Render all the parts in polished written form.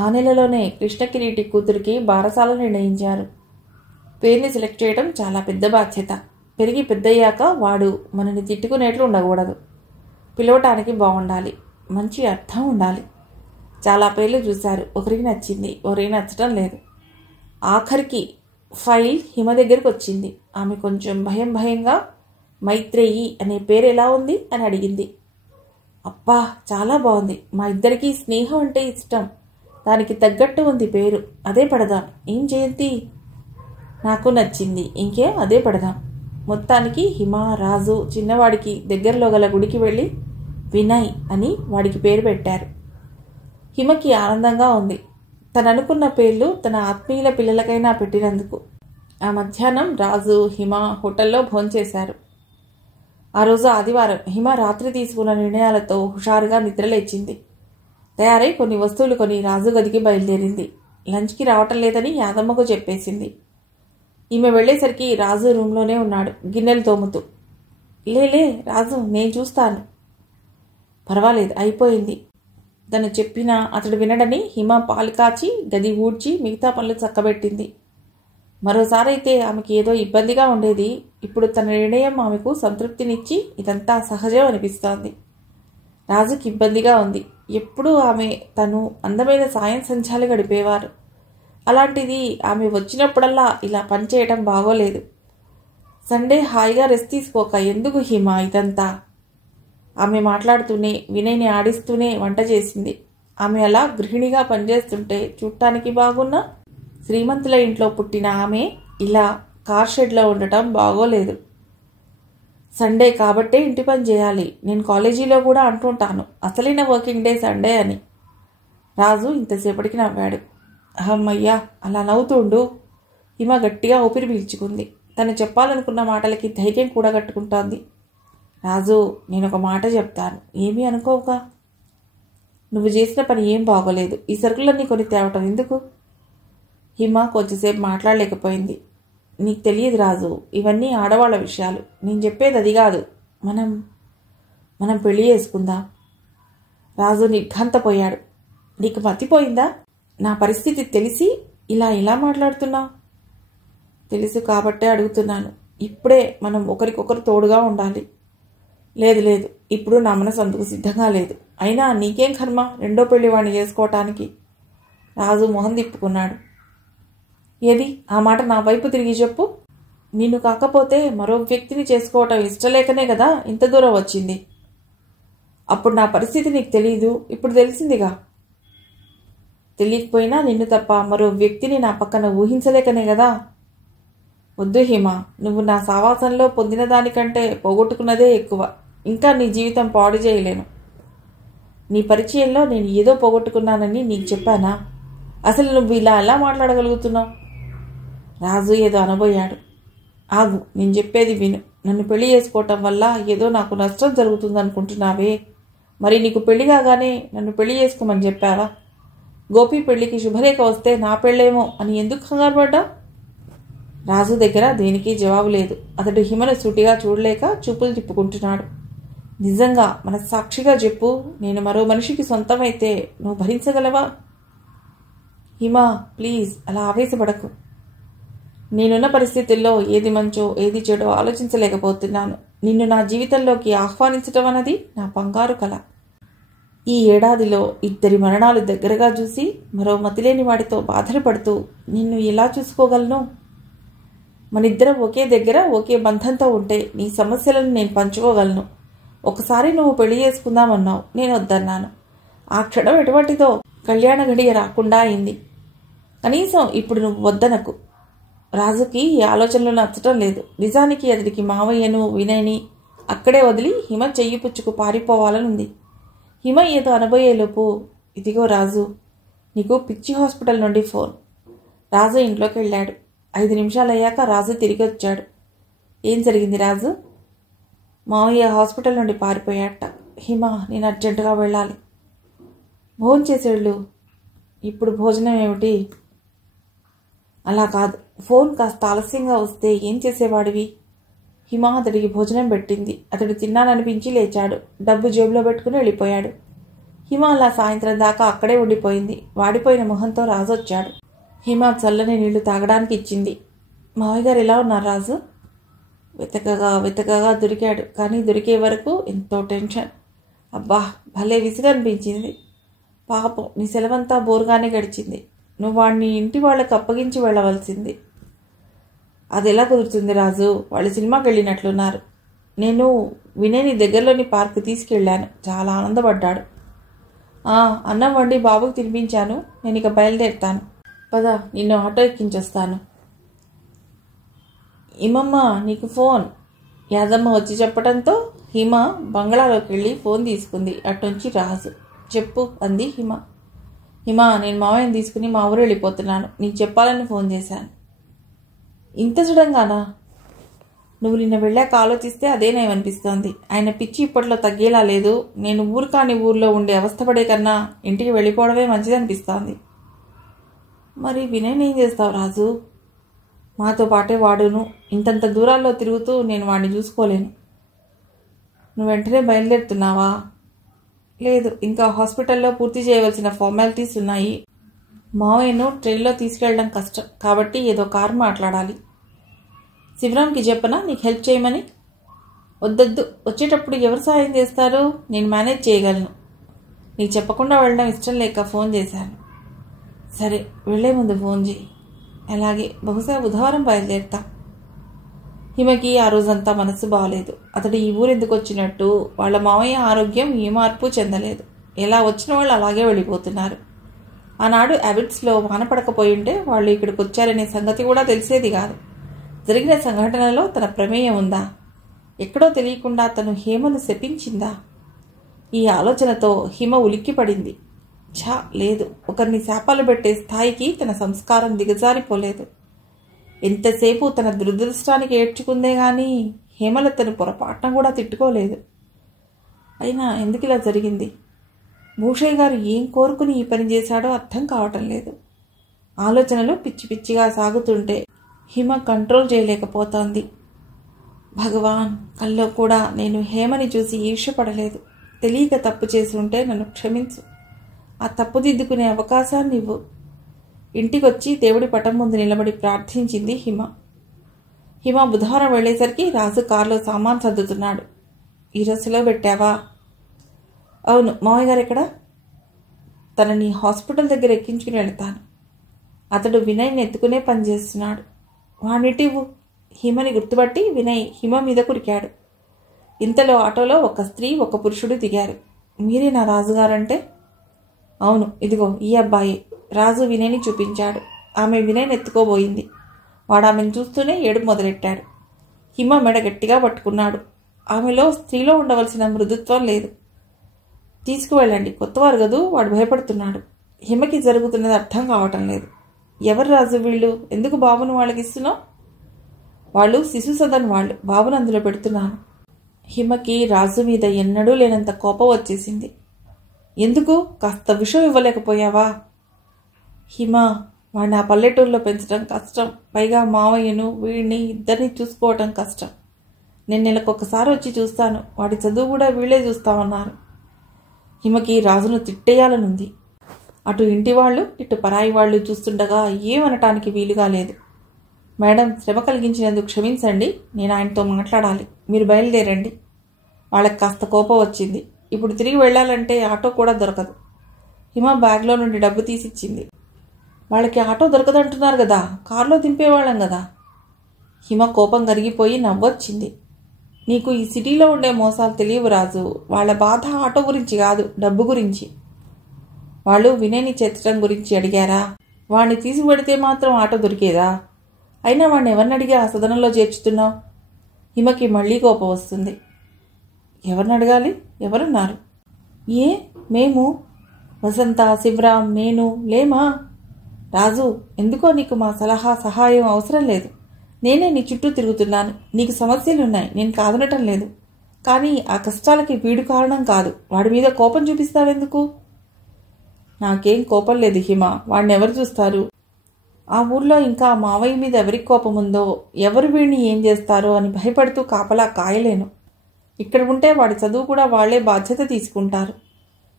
ఆ నెలలోనే కృష్ణకిరీటి కూతురికి బారసాల నిర్ణయించారు. పేరుని సెలెక్ట్ చేయడం చాలా పెద్ద బాధ్యత. పెరిగి పెద్దయ్యాక వాడు మనని తిట్టుకునేట్లు ఉండకూడదు. పిలవటానికి బాగుండాలి, మంచి అర్థం ఉండాలి. చాలా పేర్లు చూశారు. ఒకరికి నచ్చింది, ఒకరికి నచ్చటం లేదు. ఆఖరికి ఫైల్ హిమ దగ్గరికి వచ్చింది. ఆమె కొంచెం భయంగా మైత్రేయి అనే పేరు ఎలా ఉంది అని అడిగింది. అబ్బా, చాలా బాగుంది. మా ఇద్దరికీ స్నేహం అంటే ఇష్టం. దానికి తగ్గట్టు ఉంది పేరు. అదే పడదాం. ఏం జయంతి? నాకు నచ్చింది. ఇంకేం, అదే పడదాం. మొత్తానికి హిమ, రాజు చిన్నవాడికి దగ్గరలో గల గుడికి వెళ్ళి వినయ్ అని వాడికి పేరు పెట్టారు. హిమకి ఆనందంగా ఉంది. తను అనుకున్న పేర్లు తన ఆత్మీయుల పిల్లలకైనా పెట్టినందుకు. ఆ మధ్యాహ్నం రాజు, హిమ హోటల్లో భోంచేశారు. ఆ రోజు ఆదివారం. హిమ రాత్రి తీసుకున్న నిర్ణయాలతో హుషారుగా నిద్రలేచింది. తయారై కొన్ని వస్తువులు కొని రాజు గదికి బయలుదేరింది. లంచ్కి రావటం లేదని యాదమ్మకు చెప్పేసింది. ఈమె వెళ్లేసరికి రాజు రూంలోనే ఉన్నాడు, గిన్నెలు తోముతూ. లే రాజు, నేను చూస్తాను. పర్వాలేదు, అయిపోయింది. తను చెప్పినా అతడు వినడని హిమ పాలు కాచి గది ఊడ్చి మిగతా పనులు చక్కబెట్టింది. మరోసారైతే ఆమెకి ఏదో ఇబ్బందిగా ఉండేది. ఇప్పుడు తన నిర్ణయం ఆమెకు సంతృప్తినిచ్చి ఇదంతా సహజం అనిపిస్తోంది. రాజుకి ఇబ్బందిగా ఉంది. ఎప్పుడూ తను అందమైన సాయం సంధ్యాలు గడిపేవారు. అలాంటిది ఆమె వచ్చినప్పుడల్లా ఇలా పనిచేయటం బాగోలేదు. సండే హాయిగా రెస్ట్ తీసుకోక ఎందుకు హిమ ఇదంతా? ఆమె మాట్లాడుతూనే వినయ్ని ఆడిస్తూనే వంట చేసింది. ఆమె అలా గృహిణిగా పనిచేస్తుంటే చూడటానికి బాగున్నా, శ్రీమంతుల ఇంట్లో పుట్టిన ఆమె ఇలా కార్ షెడ్లో ఉండటం బాగోలేదు. సండే కాబట్టే ఇంటి పని చేయాలి. నేను కాలేజీలో కూడా అంటుంటాను, అసలైన వర్కింగ్ డే సండే అని. రాజు ఇంతసేపటికి నవ్వాడు. అహమ్మయ్యా, అలా నవ్వుతుండు. హిమ గట్టిగా ఊపిరి పీల్చుకుంది. తను చెప్పాలనుకున్న మాటలకి ధైర్యం కూడా కట్టుకుంటోంది. రాజు, నేను ఒక మాట చెప్తాను, ఏమీ అనుకోవుగా. నువ్వు చేసిన పని ఏం బాగోలేదు. ఈ సరుకులన్నీ కొని తేవటం ఎందుకు? హిమ కొంచెంసేపు మాట్లాడలేకపోయింది. నీకు తెలియదు రాజు, ఇవన్నీ ఆడవాళ్ల విషయాలు. నేను చెప్పేది అది కాదు. మనం పెళ్లి చేసుకుందాం. రాజు నిర్ఘాంతపోయాడు. నీకు మతిపోయిందా? నా పరిస్థితి తెలిసి ఇలా మాట్లాడుతున్నావు? తెలుసు కాబట్టే అడుగుతున్నాను. ఇప్పుడే మనం ఒకరికొకరు తోడుగా ఉండాలి. లేదు, ఇప్పుడు నా మనసు అందుకు సిద్ధంగా లేదు. అయినా నీకేం కర్మ రెండో పెళ్లి వాడిని చేసుకోవటానికి? రాజు మొహం తిప్పుకున్నాడు. ఏది, ఆ మాట నా వైపు తిరిగి చెప్పు. నిన్ను కాకపోతే మరో వ్యక్తిని చేసుకోవటం ఇష్టలేకనే కదా ఇంత దూరం వచ్చింది. అప్పుడు నా పరిస్థితి నీకు తెలీదు, ఇప్పుడు తెలిసిందిగా. తెలియకపోయినా నిన్ను తప్ప మరో వ్యక్తిని నా పక్కన ఊహించలేకనే కదా. వద్దు హిమ, నువ్వు నా సావాసంలో పొందిన దానికంటే పోగొట్టుకున్నదే ఎక్కువ. ఇంకా నీ జీవితం పాడు చేయలేను. నీ పరిచయంలో నేను ఏదో పోగొట్టుకున్నానని నీకు చెప్పానా? అసలు నువ్వు ఇలా ఎలా మాట్లాడగలుగుతున్నావు? రాజు ఏదో అనబోయాడు. ఆగు, నేను చెప్పేది విను. నన్ను పెళ్లి చేసుకోవటం వల్ల ఏదో నాకు నష్టం జరుగుతుందనుకుంటున్నావే. మరి నీకు పెళ్లి కాగానే నన్ను పెళ్లి చేసుకోమని చెప్పావా? గోపి పెళ్లికి శుభరేఖ వస్తే నా పెళ్ళేమో అని ఎందుకు కంగారు పడ్డా? రాజు దగ్గర దేనికి జవాబు లేదు. అతడు హిమను సూటిగా చూడలేక చూపులు తిప్పుకుంటున్నాడు. నిజంగా మనస్సాక్షిగా చెప్పు, నేను మరో మనిషికి సొంతమైతే నువ్వు భరించగలవా? హిమ, ప్లీజ్ అలా ఆవేశపడకు. నేనున్న పరిస్థితుల్లో ఏది మంచో ఏది చెడో ఆలోచించలేకపోతున్నాను. నిన్ను నా జీవితంలోకి ఆహ్వానించటం అన్నది నా బంగారు కల. ఈ ఏడాదిలో 2 మరణాలు దగ్గరగా చూసి మరో మతిలేని వాడితో బాధలు పడుతూ నిన్ను ఎలా చూసుకోగలను? మనిద్దరం ఒకే దగ్గర ఒకే బంధంతో ఉంటే నీ సమస్యలను నేను పంచుకోగలను. ఒకసారి నువ్వు పెళ్లి చేసుకుందామన్నావు, నేను వద్దన్నాను. ఆ క్షణం ఎటువంటిదో కళ్యాణ గడియ రాకుండా అయింది. కనీసం ఇప్పుడు నువ్వు వద్దనకు. రాజుకి ఈ ఆలోచనలు నచ్చటం లేదు. నిజానికి అతడికి మావయ్యను, వినయ్ని అక్కడే వదిలి హిమ చెయ్యి పుచ్చుకు పారిపోవాలనుంది. హిమ ఏదో అనబోయేలోపు, ఇదిగో రాజు, నీకు పిచ్చి హాస్పిటల్ నుండి ఫోన్. రాజు ఇంట్లోకి వెళ్ళాడు. 5 నిమిషాలు అయ్యాక రాజు తిరిగి వచ్చాడు. ఏం జరిగింది రాజు? మావయ్య హాస్పిటల్ నుండి పారిపోయాట. హిమ, నేను అర్జెంటుగా వెళ్ళాలి. భోజనం చేసేళ్ళు. ఇప్పుడు భోజనం ఏమిటి? అలా కాదు, ఫోన్ కాస్త ఆలస్యంగా వస్తే ఏం చేసేవాడివి? హిమ అతడికి భోజనం పెట్టింది. అతడు తిన్నాననిపించి లేచాడు. డబ్బు జేబులో పెట్టుకుని వెళ్ళిపోయాడు. హిమ అలా సాయంత్రం దాకా అక్కడే ఉండిపోయింది. వాడిపోయిన మొహంతో రాజు వచ్చాడు. హిమ చల్లని నీళ్లు తాగడానికి ఇచ్చింది. మావయ్య గారు ఎలా ఉన్నారు రాజు? వెతకగా దొరికాడు. కానీ దొరికే వరకు ఎంతో టెన్షన్. అబ్బా, భలే విసుగనిపించింది. పాపం, నీ సెలవంతా బోరుగానే గడిచింది. నువ్వు వాడిని ఇంటి వాళ్ళకి అప్పగించి వెళ్ళవలసింది. అది ఎలా కుదురుతుంది రాజు? వాళ్ళు సినిమాకి వెళ్ళినట్లున్నారు. నేను వినయ్ని దగ్గరలోని పార్క్ తీసుకెళ్ళాను. చాలా ఆనందపడ్డాడు. అన్నం వండి బాబుకి తినిపించాను. నేను ఇక బయలుదేరుతాను. పద, నిన్ను ఆటో ఎక్కించొస్తాను. హిమమ్మ, నీకు ఫోన్. యాదమ్మ వచ్చి చెప్పడంతో హిమ బంగ్లాలోకి వెళ్ళి ఫోన్ తీసుకుంది. అటుంచి రాజు. చెప్పు అంది హిమ. నేను మావయ్యని తీసుకుని మా ఊరు వెళ్ళిపోతున్నాను. నీకు చెప్పాలని ఫోన్ చేశాను. ఇంత సడన్గానా? నువ్వు నిన్న వెళ్ళాక ఆలోచిస్తే అదేనేమనిపిస్తోంది. ఆయన పిచ్చి ఇప్పట్లో తగ్గేలా లేదు. నేను ఊరు కాని ఊర్లో ఉండే అవస్థపడే కన్నా ఇంటికి వెళ్ళిపోవడమే మంచిదనిపిస్తోంది. మరి వినయ్ని ఏం చేస్తావు రాజు? మాతో పాటే వాడును. ఇంతంత దూరాల్లో తిరుగుతూ నేను వాడిని చూసుకోలేను. నువ్వు వెంటనే బయలుదేరుతున్నావా? లేదు, ఇంకా హాస్పిటల్లో పూర్తి చేయవలసిన ఫార్మాలిటీస్ ఉన్నాయి. మావయ్యను ట్రైన్లో తీసుకెళ్ళడం కష్టం కాబట్టి ఏదో కారు మాట్లాడాలి. శివరాంకి చెప్పనా నీకు హెల్ప్ చేయమని? వద్దొద్దు, వచ్చేటప్పుడు ఎవరు సాయం చేస్తారు? నేను మేనేజ్ చేయగలను. నీకు చెప్పకుండా వెళ్ళడం ఇష్టం లేక ఫోన్ చేశాను. సరే, వెళ్లే ముందు ఫోన్ చేయి. అలాగే, బహుశా బుధవారం బయలుదేరుతాం. హిమకి ఆ రోజంతా మనసు బాగలేదు. అతడు ఈ ఊరెందుకు వచ్చినట్టు, వాళ్ళ మావయ్య ఆరోగ్యం ఏ మార్పు చెందలేదు. ఎలా వచ్చిన వాళ్ళు అలాగే వెళ్ళిపోతున్నారు. ఆనాడు అబిట్స్లో వాన పడకపోయింటే వాళ్ళు ఇక్కడికి వచ్చారనే సంగతి కూడా తెలిసేది కాదు. జరిగిన సంఘటనలో తన ప్రమేయం ఉందా? ఎక్కడో తెలియకుండా తను హేమను శపించిందా? ఈ ఆలోచనతో హిమ ఉలిక్కిపడింది. లేదు, ఒకరిని శాపాలు పెట్టే స్థాయికి తన సంస్కారం దిగజారిపోలేదు. ఎంతసేపు తన దురదృష్టానికి ఏడ్చుకుందే గాని హేమలతను పొరపాటున కూడా తిట్టుకోలేదు. అయినా ఎందుకు ఇలా జరిగింది? భూషయ్య గారు ఏం కోరుకుని ఈ పని చేశాడో అర్థం కావటం లేదు. ఆలోచనలు పిచ్చి పిచ్చిగా సాగుతుంటే హిమ కంట్రోల్ చేయలేకపోతోంది. భగవాన్, కల్లో కూడా నేను హేమని చూసి ఈర్ష్యపడలేదు. తెలియక తప్పు చేసి ఉంటే నన్ను క్షమించు. ఆ తప్పు దిద్దుకునే అవకాశాన్ని ఇవ్వు. ఇంటికొచ్చి దేవుడి పటం ముందు నిలబడి ప్రార్థించింది హిమ. బుధవారం వెళ్లేసరికి రాజు కారులో సామాన్ సర్దుతున్నాడు. ఈరోజు సెలవు పెట్టావా? అవును. మావయ్య గారు ఎక్కడా? తనని హాస్పిటల్ దగ్గర ఎక్కించుకుని వెళ్తాను. అతడు వినయ్ని ఎత్తుకునే పనిచేస్తున్నాడు. వాణిటివ్వు. హిమని గుర్తుపట్టి వినయ్ హిమ మీద కురికాడు. ఇంతలో ఆటోలో ఒక స్త్రీ ఒక పురుషుడు దిగారు. మీరే నా రాజుగారంటే? అవును, ఇదిగో ఈ అబ్బాయి. రాజు వినయ్ని చూపించాడు. ఆమె వినయ్ని ఎత్తుకోబోయింది. వాడు ఆమెను చూస్తూనే ఏడుపు మొదలెట్టాడు. హిమ మెడ గట్టిగా పట్టుకున్నాడు. ఆమెలో స్త్రీలో ఉండవలసిన మృదుత్వం లేదు. తీసుకువెళ్ళండి, కొత్తవారు గదు, వాడు భయపడుతున్నాడు. హిమకి జరుగుతున్నది అర్థం కావటం లేదు. ఎవరు రాజు వీళ్ళు? ఎందుకు బాబును వాళ్ళకి ఇస్తున్నావు? వాళ్ళు శిశు సదన్ వాళ్ళు. బాబును అందులో పెడుతున్నాను. హిమకి రాజు మీద ఎన్నడూ లేనంత కోపం వచ్చేసింది. ఎందుకు? కాస్త విషం ఇవ్వలేకపోయావా? హిమ, వాడిని ఆ పల్లెటూరులో పెంచడం కష్టం. పైగా మావయ్యను వీడిని ఇద్దరిని చూసుకోవటం కష్టం. నేను నెలకొకసారి వచ్చి చూస్తాను. వాడి చదువు కూడా వీళ్లే చూస్తామన్నారు. హిమకి రాజును తిట్టేయాలనుంది. అటు ఇంటి వాళ్ళు ఇటు పరాయి వాళ్ళు చూస్తుండగా ఏమనటానికి వీలుగా లేదు. మేడం, శ్రమ కలిగించినందుకు క్షమించండి. నేను ఆయనతో మాట్లాడాలి. మీరు బయలుదేరండి. వాళ్ళకి కాస్త కోపం వచ్చింది. ఇప్పుడు తిరిగి వెళ్ళాలంటే ఆటో కూడా దొరకదు. హిమ బ్యాగ్లో నుండి డబ్బు తీసిచ్చింది. వాళ్ళకి ఆటో దొరకదంటున్నారు కదా, కారులో దింపేవాళ్ళం కదా. హిమ కోపం కరిగిపోయి నవ్వొచ్చింది. నీకు ఈ సిటీలో ఉండే మోసాలు తెలియవు రాజు. వాళ్ళ బాధ ఆటో గురించి కాదు, డబ్బు గురించి. వాళ్ళు వినయ్ని చేర్చడం గురించి అడిగారా? వాడిని తీసుకువెడితే మాత్రం ఆటో దొరికేదా? అయినా వాడిని ఎవరిని అడిగి ఆ సదనంలో చేర్చుతున్నావు? హిమకి మళ్లీ కోపం వస్తుంది. ఎవరిని అడగాలి? ఎవరున్నారు? మేము, వసంత, శివరాం, నేను లేమా? రాజు, ఎందుకో నీకు మా సలహా సహాయం అవసరం లేదు. నేనే నీ చుట్టూ తిరుగుతున్నాను. నీకు సమస్యలున్నాయి, నేను కాదనటం లేదు. కానీ ఆ కష్టాలకి వీడు కారణం కాదు. వాడి మీద కోపం చూపిస్తావెందుకు? నాకేం కోపం లేదు హిమ. వాడిని ఎవరు చూస్తారు? ఆ ఊర్లో ఇంకా మావయ్య మీద ఎవరికి కోపం ఉందో, ఎవరు వీడిని ఏం చేస్తారో అని భయపడుతూ కాపలా కాయలేను. ఇక్కడ ఉంటే వాడి చదువు కూడా వాళ్లే బాధ్యత తీసుకుంటారు.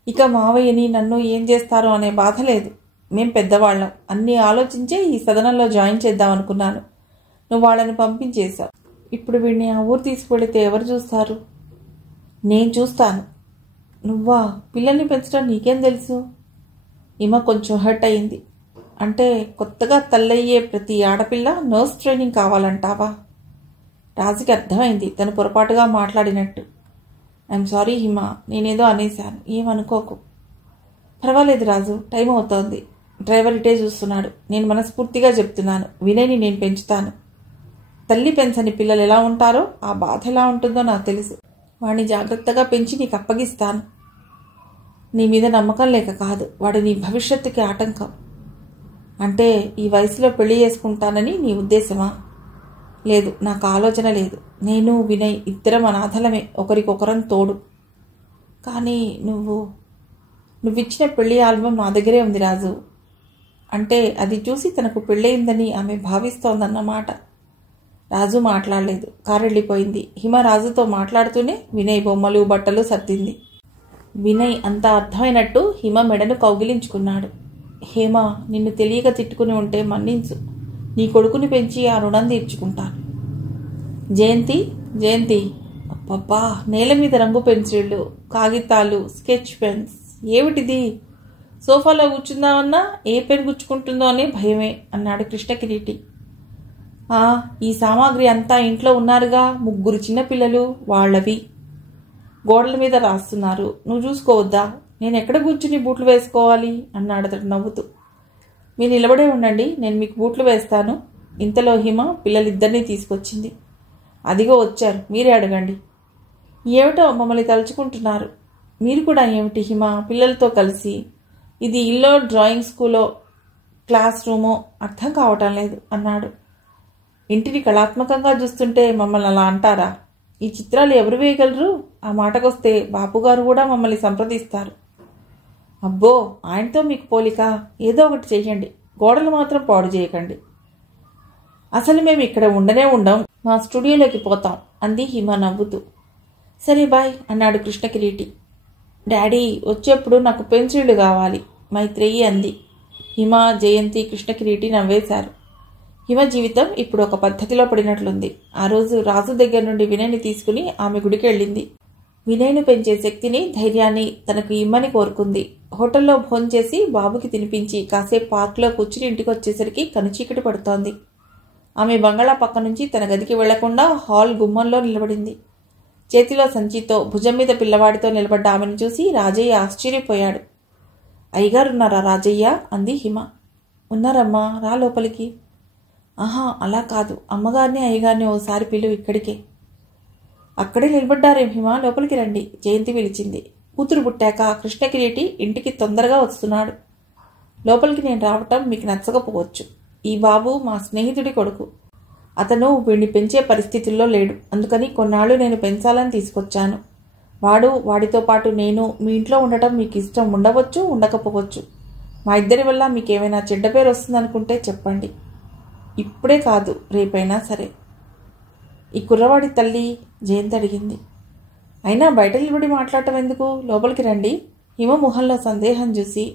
ఇక మావయ్యని నన్ను ఏం చేస్తారో అనే బాధ లేదు. మేం పెద్దవాళ్ళం, అన్నీ ఆలోచించే ఈ సదనంలో జాయిన్ చేద్దాం అనుకున్నాను. నువ్వు వాళ్ళని పంపించేశావు. ఇప్పుడు వీడిని ఆ ఊరు తీసుకువెళితే ఎవరు చూస్తారు? నేను చూస్తాను. నువ్వా? పిల్లల్ని పెంచడం నీకేం తెలుసు? ఈమె కొంచెం హర్ట్ అయింది. అంటే కొత్తగా తల్లయ్యే ప్రతి ఆడపిల్ల నర్స్ ట్రైనింగ్ కావాలంటావా? రాజుకి అర్థమైంది తను పొరపాటుగా మాట్లాడినట్టు. ఐఎమ్ సారీ హిమ, నేనేదో అనేశాను, ఏమనుకోకు. పర్వాలేదు రాజు, టైం అవుతోంది. డ్రైవర్ ఇటే చూస్తున్నాడు. నేను మనస్ఫూర్తిగా చెప్తున్నాను, వినయ్ని నేను పెంచుతాను. తల్లి పెంచని పిల్లలు ఎలా ఉంటారో ఆ బాధ ఎలా ఉంటుందో నాకు తెలుసు. వాడిని జాగ్రత్తగా పెంచి నీకు అప్పగిస్తాను. నీ మీద నమ్మకం లేక కాదు, వాడు నీ భవిష్యత్తుకి ఆటంకం. అంటే ఈ వయసులో పెళ్లి చేసుకుంటానని నీ ఉద్దేశమా? లేదు, నాకు ఆలోచన లేదు. నేను వినయ్ ఇద్దరం అనాథలమే, ఒకరికొకరం తోడు. కానీ నువ్విచ్చిన పెళ్లి ఆల్బమ్ నా దగ్గరే ఉంది రాజు. అంటే అది చూసి తనకు పెళ్ళయిందని ఆమె భావిస్తోందన్నమాట. రాజు మాట్లాడలేదు. కారు వెళ్ళిపోయింది. హిమ రాజుతో మాట్లాడుతూనే వినయ్ బొమ్మలు బట్టలు సర్దింది. వినయ్ అంతా అర్థమైనట్టు హిమ మెడను కౌగిలించుకున్నాడు. హేమ, నిన్ను తెలియక తిట్టుకుని ఉంటే మన్నించు. నీ కొడుకుని పెంచి ఆ రుణం తీర్చుకుంటాను. జయంతి అబ్బబ్బా, నేల మీద రంగు పెన్సిళ్ళు, కాగితాలు, స్కెచ్ పెన్స్. ఏమిటిది? సోఫాలో కూర్చుందామన్నా ఏ పెన్ గుచ్చుకుంటుందో అనే భయమే అన్నాడు కృష్ణకిరీటి. ఈ సామాగ్రి అంతా ఇంట్లో ఉన్నారుగా, 3 చిన్నపిల్లలు, వాళ్ళవి. గోడల మీద రాస్తున్నారు. నువ్వు చూసుకోవద్దా? నేను ఎక్కడ కూర్చుని బూట్లు వేసుకోవాలి అన్నాడు అతడు నవ్వుతూ. మీరు నిలబడే ఉండండి, నేను మీకు బూట్లు వేస్తాను. ఇంతలో హిమ పిల్లలిద్దరినీ తీసుకొచ్చింది. అదిగో వచ్చారు, మీరే అడగండి. ఏమిటో మమ్మల్ని తలుచుకుంటున్నారు. మీరు కూడా ఏమిటి హిమ పిల్లలతో కలిసి? ఇది ఇల్లో డ్రాయింగ్ స్కూలో క్లాస్ రూమో అర్థం కావటం లేదు అన్నాడు. ఇంటిని కళాత్మకంగా చూస్తుంటే మమ్మల్ని అలా అంటారా? ఈ చిత్రాలు ఎవరు వేయగలరు? ఆ మాటకొస్తే బాపుగారు కూడా మమ్మల్ని సంప్రదిస్తారు. అబ్బో, ఆయనతో మీకు పోలిక? ఏదో ఒకటి చెయ్యండి, గోడలు మాత్రం పాడు చేయకండి. అసలు మేము ఇక్కడ ఉండనే ఉండం, మా స్టూడియోలోకి పోతాం అంది హిమ నవ్వుతూ. సరే బాయ్ అన్నాడు కృష్ణకిరీటి. డాడీ వచ్చేప్పుడు నాకు పెన్సిళ్ళు కావాలి మైత్రేయి అంది. హిమ, జయంతి, కృష్ణకిరీటి నవ్వేశారు. హిమ జీవితం ఇప్పుడు ఒక పద్ధతిలో పడినట్లుంది. ఆ రోజు రాజు దగ్గర నుండి వినయ్ని తీసుకుని ఆమె గుడికి వెళ్ళింది. వినయ్ను పెంచే శక్తిని, ధైర్యాన్ని తనకు ఇమ్మని కోరుకుంది. హోటల్లో భోంచేసి బాబుకి తినిపించి కాసేపు పార్క్లో కూర్చుని ఇంటికి వచ్చేసరికి కనుచీకటి పడుతోంది. ఆమె బంగళా పక్క నుంచి తన గదికి వెళ్లకుండా హాల్ గుమ్మంలో నిలబడింది. చేతిలో సంచితో భుజం మీద పిల్లవాడితో నిలబడ్డ ఆమెను చూసి రాజయ్య ఆశ్చర్యపోయాడు. అయ్యగారున్నారా రాజయ్య అంది హిమ. ఉన్నారమ్మా, రా లోపలికి. ఆహా, అలా కాదు, అమ్మగారిని అయ్యగారిని ఓసారి పిలువు ఇక్కడికే. అక్కడే నిలబడ్డారేం హిమ, లోపలికి రండి జయంతి పిలిచింది. కూతురు పుట్టాక కృష్ణకిరీటి ఇంటికి తొందరగా వస్తున్నాడు. లోపలికి నేను రావటం మీకు నచ్చకపోవచ్చు. ఈ బాబు మా స్నేహితుడి కొడుకు. అతను వీడిని పెంచే పరిస్థితుల్లో లేడు, అందుకని కొన్నాళ్ళు నేను పెంచాలని తీసుకొచ్చాను. వాడితో పాటు నేను మీ ఇంట్లో ఉండటం మీకు ఇష్టం ఉండవచ్చు, ఉండకపోవచ్చు. మా ఇద్దరి వల్ల మీకేమైనా చెడ్డ పేరు వస్తుందనుకుంటే చెప్పండి. ఇప్పుడే కాదు, రేపైనా సరే. ఈ కుర్రవాడి తల్లి జయంతి అడిగింది. అయినా బయట నిలబడి మాట్లాడటం ఎందుకు? లోపలికి రండి. హిమ మొహంలో సందేహం చూసి,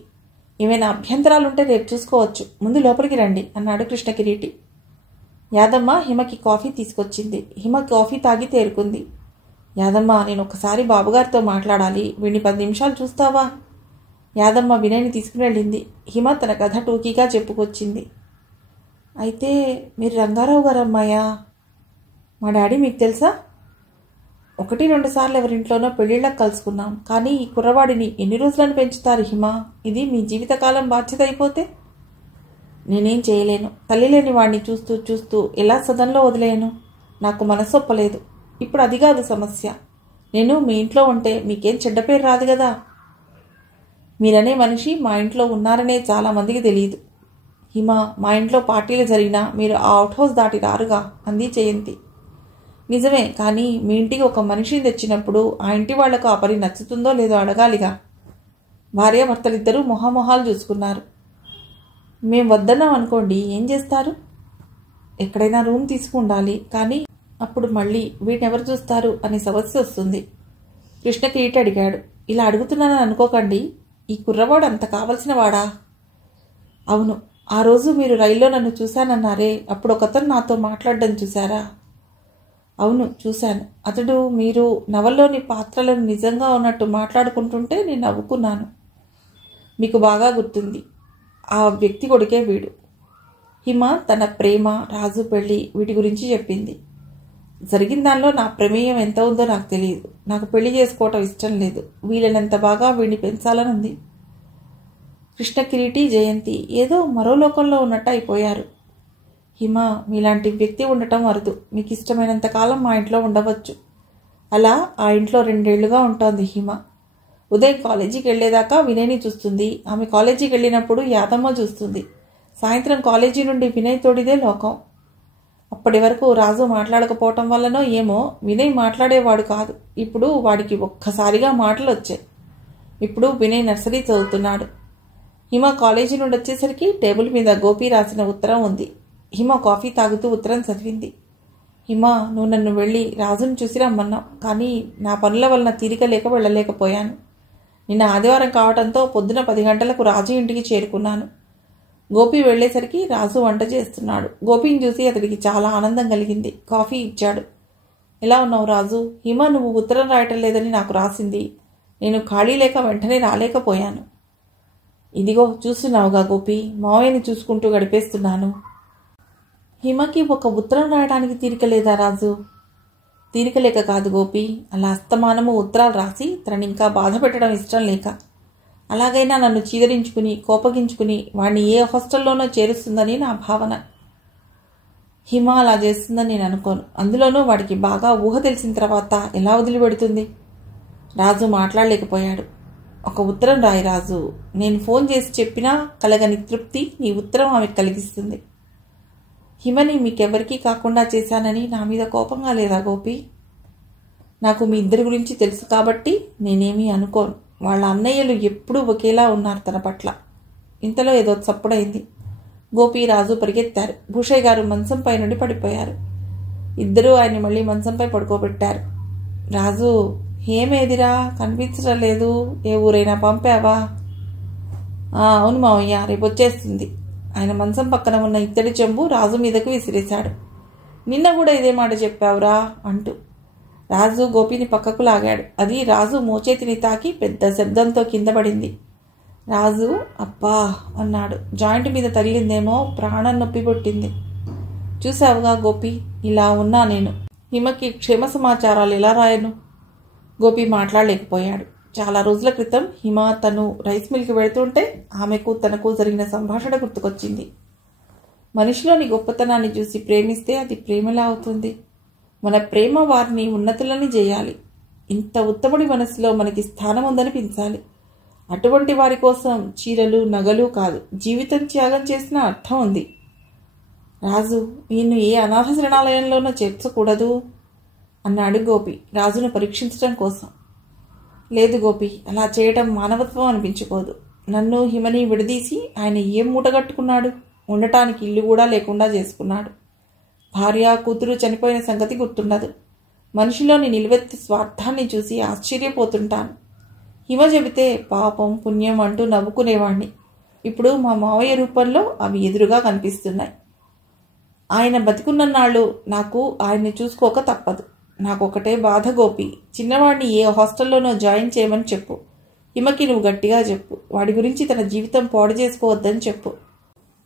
ఏమైనా అభ్యంతరాలుంటే రేపు చూసుకోవచ్చు, ముందు లోపలికి రండి అన్నాడు కృష్ణకిరీటి. యాదమ్మ హిమకి కాఫీ తీసుకొచ్చింది. హిమ కాఫీ తాగి తేరుకుంది. యాదమ్మ, నేను ఒకసారి బాబుగారితో మాట్లాడాలి, వీడిని 10 నిమిషాలు చూస్తావా? యాదమ్మ వినయ్ని తీసుకుని వెళ్ళింది. హిమ తన కథ టూకీగా చెప్పుకొచ్చింది. అయితే మీరు రంగారావు గారు అమ్మాయా? మా డాడీ మీకు తెలుసా? 1-2 సార్లు ఎవరింట్లోనో పెళ్లిళ్ళకు కలుసుకున్నాం. కానీ ఈ కుర్రవాడిని ఎన్ని రోజులను పెంచుతారు హిమ? ఇది మీ జీవితకాలం బాధ్యత అయిపోతే నేనేం చేయలేను. తల్లి లేని వాడిని చూస్తూ చూస్తూ ఎలా సదనంలో వదిలేయను? నాకు మనసొప్పలేదు. ఇప్పుడు అది కాదు సమస్య. నేను మీ ఇంట్లో ఉంటే మీకేం చెడ్డ పేరు రాదు కదా. మీరనే మనిషి మా ఇంట్లో ఉన్నారనే చాలామందికి తెలియదు. హిమ, మా ఇంట్లో పార్టీలు జరిగినా మీరు ఆ అవుట్ హౌస్ దాటి రారుగా అంది జయంతి. నిజమే, కానీ మీ ఇంటికి ఒక మనిషిని తెచ్చినప్పుడు ఆ ఇంటి వాళ్లకు ఆ పని నచ్చుతుందో లేదో అడగాలిగా. భార్యాభర్తలిద్దరూ మొహమొహాలు చూసుకున్నారు. మేం వద్దన్నాం అనుకోండి, ఏం చేస్తారు? ఎక్కడైనా రూమ్ తీసుకుండాలి, కానీ అప్పుడు మళ్ళీ వీటినెవరు చూస్తారు అనే సమస్య వస్తుంది. కృష్ణకిరీటి అడిగాడు. ఇలా అడుగుతున్నానని అనుకోకండి. ఈ కుర్రవాడు అంత కావలసిన వాడా? అవును. ఆ రోజు మీరు రైల్లో నన్ను చూశానన్నారే, అప్పుడు ఒకతను నాతో మాట్లాడడం చూశారా? అవును, చూశాను. అతడు మీరు నవల్లోని పాత్రలను నిజంగా ఉన్నట్టు మాట్లాడుకుంటుంటే నేను నవ్వుకున్నాను. మీకు బాగా గుర్తుంది. ఆ వ్యక్తి కొడుకే వీడు. హిమ తన ప్రేమ, రాజు పెళ్లి వీటి గురించి చెప్పింది. జరిగిన దానిలో నా ప్రమేయం ఎంత ఉందో నాకు తెలియదు. నాకు పెళ్లి చేసుకోవటం ఇష్టం లేదు. వీళ్ళనంత బాగా వీడిని పెంచాలని ఉంది. కృష్ణ కిరీటి, జయంతి ఏదో మరో లోకంలో ఉన్నట్టు అయిపోయారు. హిమ, మీలాంటి వ్యక్తి ఉండటం అరుదు. మీకు ఇష్టమైనంత కాలం మా ఇంట్లో ఉండవచ్చు. అలా ఆ ఇంట్లో 2 ఏళ్లుగా ఉంటోంది హిమ. ఉదయం కాలేజీకి వెళ్లేదాకా వినయ్ని చూస్తుంది. ఆమె కాలేజీకి వెళ్ళినప్పుడు యాదమ్మ చూస్తుంది. సాయంత్రం కాలేజీ నుండి వినయ్ తోడిదే లోకం. అప్పటి వరకు రాజు మాట్లాడకపోవటం వల్లనో ఏమో వినయ్ మాట్లాడేవాడు కాదు. ఇప్పుడు వాడికి ఒక్కసారిగా మాటలు వచ్చాయి. ఇప్పుడు వినయ్ నర్సరీ చదువుతున్నాడు. హిమ కాలేజీ నుండి వచ్చేసరికి టేబుల్ మీద గోపి రాసిన ఉత్తరం ఉంది. హిమ కాఫీ తాగుతూ ఉత్తరం చదివింది. హిమ, నువ్వు నన్ను వెళ్ళి రాజును చూసి రమ్మన్నావు. కానీ నా పనుల వలన తీరిక లేక వెళ్ళలేకపోయాను. నిన్న ఆదివారం కావడంతో పొద్దున 10 గంటలకు రాజు ఇంటికి చేరుకున్నాను. గోపి వెళ్లేసరికి రాజు వంట చేస్తున్నాడు. గోపిని చూసి అతడికి చాలా ఆనందం కలిగింది. కాఫీ ఇచ్చాడు. ఎలా ఉన్నావు రాజు? హిమ నువ్వు ఉత్తరం రాయటం లేదని నాకు రాసింది. నేను ఖాళీ లేక వెంటనే రాలేకపోయాను. ఇదిగో చూస్తున్నావుగా గోపి, మావయ్యని చూసుకుంటూ గడిపేస్తున్నాను. హిమకి ఒక ఉత్తరం రాయడానికి తీరిక లేదా రాజు? తీరిక లేక కాదు గోపి, అలా అస్తమానము ఉత్తరాలు రాసి తనని ఇంకా బాధ పెట్టడం ఇష్టం లేక. అలాగైనా నన్ను చీదరించుకుని కోపగించుకుని వాణ్ణి ఏ హాస్టల్లోనో చేరుస్తుందని నా భావన. హిమ అలా చేస్తుందని నేను అనుకోను. అందులోనూ వాడికి బాగా ఊహ తెలిసిన తర్వాత ఎలా వదిలిపెడుతుంది? రాజు మాట్లాడలేకపోయాడు. ఒక ఉత్తరం రాయి రాజు. నేను ఫోన్ చేసి చెప్పినా కలగని తృప్తి నీ ఉత్తరం ఆమెకు కలిగిస్తుంది. హిమని మీకెవరికీ కాకుండా చేశానని నా మీద కోపంగా లేదా గోపి? నాకు మీ ఇద్దరి గురించి తెలుసు కాబట్టి నేనేమీ అనుకోను. వాళ్ళ అన్నయ్యలు ఎప్పుడూ ఒకేలా ఉన్నారు తన పట్ల. ఇంతలో ఏదో చప్పుడైంది. గోపి, రాజు పరిగెత్తారు. భూషయ్య గారు మంచంపై నుండి పడిపోయారు. ఇద్దరూ ఆయన్ని మళ్ళీ మంచంపై పడుకోబెట్టారు. రాజు, ఏమేదిరా, కనిపించడం లేదు. ఏ ఊరైనా పంపావా? అవును మావయ్య, రేపు వచ్చేస్తుంది. ఆయన మంచం పక్కన ఉన్న ఇత్తడి చెంబు రాజు మీదకు విసిరేశాడు. నిన్న కూడా ఇదే మాట చెప్పావురా అంటూ. రాజు గోపిని పక్కకు లాగాడు. అది రాజు మోచేతిని తాకి పెద్ద శబ్దంతో కింద పడింది. రాజు అబ్బా అన్నాడు. జాయింట్ మీద తగిలిందేమో, ప్రాణం నొప్పి పుట్టింది. చూసావుగా గోపి, ఇలా ఉన్నా నేను. హిమకి క్షేమ సమాచారాలు ఎలా రాయను? గోపి మాట్లాడలేకపోయాడు. చాలా రోజుల క్రితం హిమ తను రైస్ మిల్కి వెళుతుంటే ఆమెకు తనకు జరిగిన సంభాషణ గుర్తుకొచ్చింది. మనిషిలోని గొప్పతనాన్ని చూసి ప్రేమిస్తే అది ప్రేమలా అవుతుంది. మన ప్రేమ వారిని ఉన్నతులని చేయాలి. ఇంత ఉత్తముడి మనసులో మనకి స్థానం ఉందనిపించాలి. అటువంటి వారి కోసం చీరలు, నగలు కాదు, జీవితం త్యాగం చేసిన అర్థం ఉంది. రాజు, నిన్ను ఏ అనాథ శరణాలయంలోనో చేర్చకూడదు అన్నాడు గోపి రాజును పరీక్షించడం కోసం. లేదు గోపి, అలా చేయడం మానవత్వం అనిపించుకోదు. నన్ను హిమని విడదీసి ఆయన ఏం మూటగట్టుకున్నాడు? ఉండటానికి ఇల్లు కూడా లేకుండా చేసుకున్నాడు. భార్య, కూతురు చనిపోయిన సంగతి గుర్తుండదు. మనిషిలోని నిలువెత్తు స్వార్థాన్ని చూసి ఆశ్చర్యపోతుంటాను. హిమ చెబితే పాపం పుణ్యం అంటూ నవ్వుకునేవాణ్ణి. ఇప్పుడు మా మావయ్య రూపంలో అవి ఎదురుగా కనిపిస్తున్నాయి. ఆయన బతికున్నన్నాళ్ళు నాకు ఆయన్ని చూసుకోక తప్పదు. నాకొకటే బాధ గోపి, చిన్నవాడిని ఏ హాస్టల్లోనో జాయిన్ చేయమని చెప్పు. హిమకి నువ్వు గట్టిగా చెప్పు. వాడి గురించి తన జీవితం పాడు చేసుకోవద్దని చెప్పు.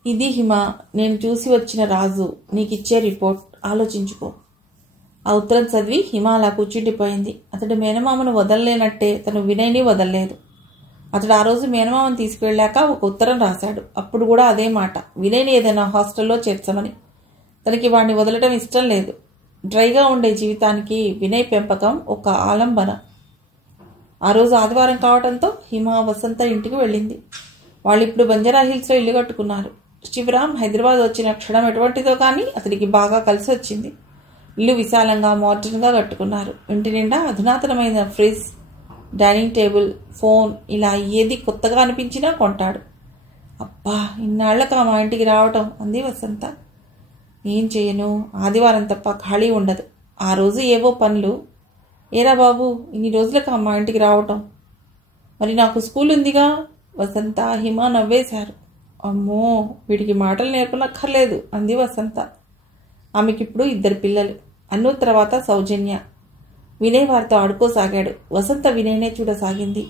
ఇది హిమ, నేను చూసి వచ్చిన రాజు నీకిచ్చే రిపోర్ట్. ఆలోచించుకో. ఆ ఉత్తరం చదివి హిమ అలా కూర్చుండిపోయింది. అతడు మేనమామను వదలలేనట్టే తను వినయ్ని వదలలేదు. అతడు ఆ రోజు మేనమామను తీసుకువెళ్ళాక ఒక ఉత్తరం రాశాడు. అప్పుడు కూడా అదే మాట, వినయ్ని ఏదైనా హాస్టల్లో చేర్చమని. తనకి వాడిని వదలటం ఇష్టం లేదు. డ్రైగా ఉండే జీవితానికి వినయ్ పెంపకం ఒక ఆలంబన. ఆ రోజు ఆదివారం కావడంతో హిమ వసంత ఇంటికి వెళ్ళింది. వాళ్ళిప్పుడు బంజారా హిల్స్లో ఇల్లు కట్టుకున్నారు. శివరాం హైదరాబాద్ వచ్చిన క్షణం ఎటువంటిదో కానీ అతడికి బాగా కలిసి వచ్చింది. ఇల్లు విశాలంగా మోడర్న్గా కట్టుకున్నారు. ఇంటి నిండా అధునాతనమైన ఫ్రిడ్జ్, డైనింగ్ టేబుల్, ఫోన్, ఇలా ఏది కొత్తగా అనిపించినా కొంటాడు. అబ్బా, ఇన్నాళ్లకు మా ఇంటికి రావటం అంది వసంత. ఏం చేయను, ఆదివారం తప్ప ఖాళీ ఉండదు. ఆ రోజు ఏవో పనులు. ఏరా బాబు, ఇన్ని రోజులకు మా ఇంటికి రావటం? మరి నాకు స్కూల్ ఉందిగా. వసంత, హిమ నవ్వేశారు. అమ్మో, వీడికి మాటలు నేర్పనక్కర్లేదు అంది వసంత. ఆమెకిప్పుడు 2 పిల్లలు. అను తర్వాత సౌజన్య. వినయ్ వారితో ఆడుకోసాగాడు. వసంత వినయ్నే చూడసాగింది.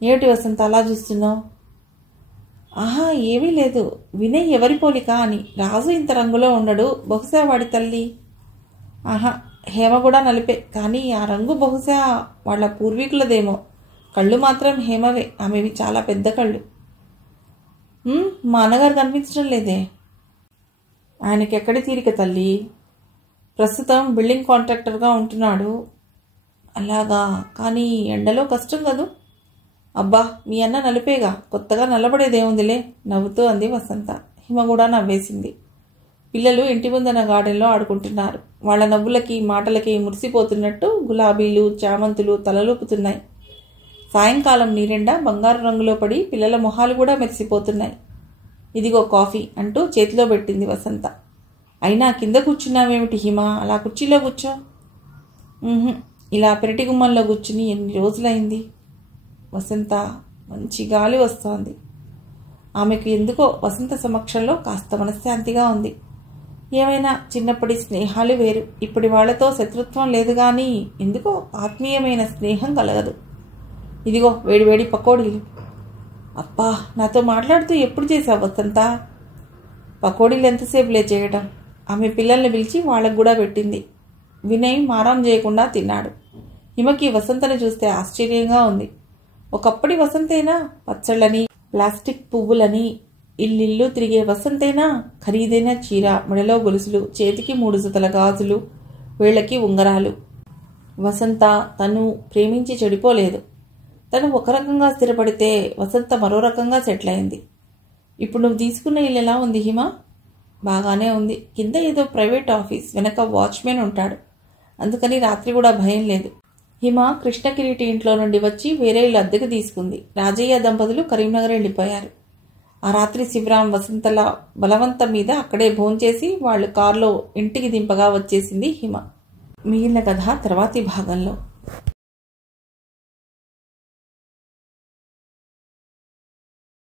ఏమిటి వసంత అలా చూస్తున్నావు? ఆహా, ఏమీ లేదు. వినయ్ ఎవరి పోలిక అని. రాజు ఇంత రంగులో ఉండడు, బహుశా వాడి తల్లి. ఆహా, హేమ కూడా నలిపే, కానీ ఆ రంగు బహుశా వాళ్ళ పూర్వీకులదేమో. కళ్ళు మాత్రం హేమవే, ఆమెవి చాలా పెద్ద కళ్ళు. మా అన్నగారు కనిపించడం లేదే. ఆయనకెక్కడి తీరిక తల్లి, ప్రస్తుతం బిల్డింగ్ కాంట్రాక్టర్గా ఉంటున్నాడు. అలాగా, కానీ ఎండలో కష్టం కదూ. అబ్బా, మీ అన్న నలిపేగా, కొత్తగా నల్లబడేదేముందిలే నవ్వుతూ అంది వసంత. హిమ కూడా నవ్వేసింది. పిల్లలు ఇంటి ముందన గార్డెన్లో ఆడుకుంటున్నారు. వాళ్ళ నవ్వులకి మాటలకి మురిసిపోతున్నట్టు గులాబీలు, చామంతులు తలలూపుతున్నాయి. సాయంకాలం నీరెండ బంగారు రంగులో పడి పిల్లల మొహాలు కూడా మెరిసిపోతున్నాయి. ఇదిగో కాఫీ అంటూ చేతిలో పెట్టింది వసంత. అయినా కింద కూర్చున్నావేమిటి హిమ, అలా కుర్చీలో కూర్చో. ఇలా పెరటి గుమ్మంలో కూర్చుని ఎన్ని రోజులైంది. వసంత, మంచి గాలి వస్తోంది. ఆమెకు ఎందుకో వసంత సమక్షంలో కాస్త మనశ్శాంతిగా ఉంది. ఏమైనా చిన్నప్పటి స్నేహాలు వేరు. ఇప్పటి వాళ్లతో శత్రుత్వం లేదు, కానీ ఎందుకో ఆత్మీయమైన స్నేహం కలగదు. ఇదిగో వేడివేడి పకోడీలు. అబ్బా, నాతో మాట్లాడుతూ ఎప్పుడు చేశావు వసంత? పకోడీలు ఎంతసేపులే చేయటం. ఆమె పిల్లల్ని పిలిచి వాళ్ళకు కూడా పెట్టింది. వినయ్ మారాం చేయకుండా తిన్నాడు. హిమకి వసంతను చూస్తే ఆశ్చర్యంగా ఉంది. ఒకప్పటి వసంతేనా? పచ్చళ్ళని, ప్లాస్టిక్ పువ్వులని ఇల్లిల్లు తిరిగే వసంతేనా? ఖరీదైన చీర, మెడలో గొలుసులు, చేతికి 3 జతల గాజులు, వేళ్లకి ఉంగరాలు. వసంత తను ప్రేమించి చెడిపోలేదు. తను ఒక రకంగా స్థిరపడితే వసంత మరో రకంగా సెటిల్ అయింది. ఇప్పుడు నువ్వు తీసుకున్న ఇల్లు ఎలా ఉంది హిమ? బాగానే ఉంది. కింద ఏదో ప్రైవేట్ ఆఫీస్, వెనక వాచ్మెన్ ఉంటాడు. అందుకని రాత్రి కూడా భయం లేదు. హిమ కృష్ణకిరీటి ఇంట్లో నుండి వచ్చి వేరే ఇల్లు అద్దెకు తీసుకుంది. రాజయ్య దంపతులు కరీంనగర్ వెళ్ళిపోయారు. ఆ రాత్రి శివరాం వసంతల బలవంతం మీద అక్కడే భోంచేసి వాళ్ళు కారులో ఇంటికి దింపగా వచ్చేసింది హిమ. మిగిలిన కథ తర్వాతి భాగంలో.